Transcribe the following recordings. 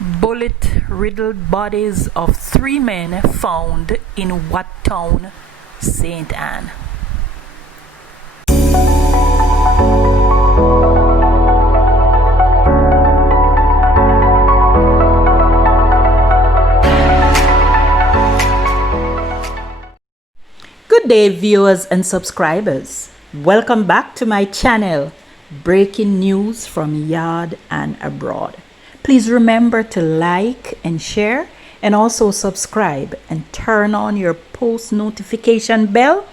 Bullet-riddled bodies of 3 men found in Wattown, St. Ann. Good day, viewers and subscribers. Welcome back to my channel, Breaking News from Yard and Abroad. Please remember to like and share, and also subscribe and turn on your post notification bell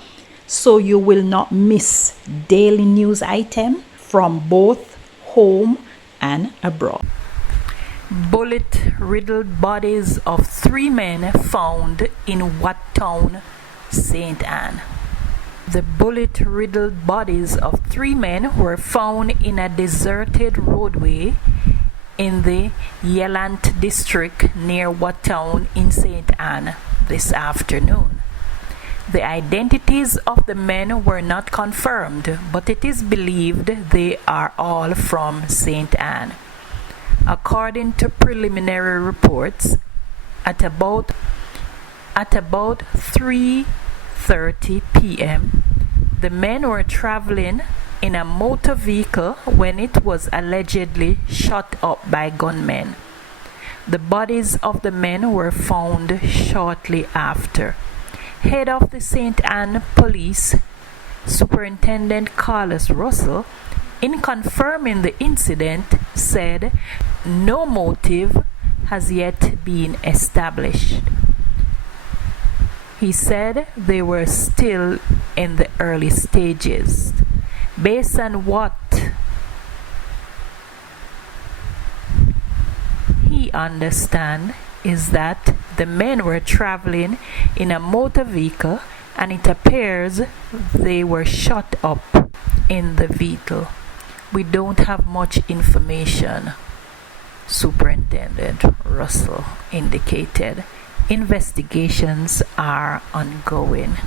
so you will not miss daily news items from both home and abroad. Bullet-riddled bodies of 3 men found in Wattown, St. Ann. The bullet-riddled bodies of 3 men were found in a deserted roadway in the Yellant district near Wattown in St. Ann this afternoon. The identities of the men were not confirmed, but it is believed they are all from St. Ann. According to preliminary reports, at about 3:30 p.m., the men were traveling in a motor vehicle when it was allegedly shot up by gunmen. The bodies of the men were found shortly after. Head of the St. Ann Police, Superintendent Carlos Russell, in confirming the incident, said no motive has yet been established. He said they were still in the early stages. Based on what he understands is that the men were traveling in a motor vehicle and it appears they were shot up in the vehicle. We don't have much information, Superintendent Russell indicated. Investigations are ongoing.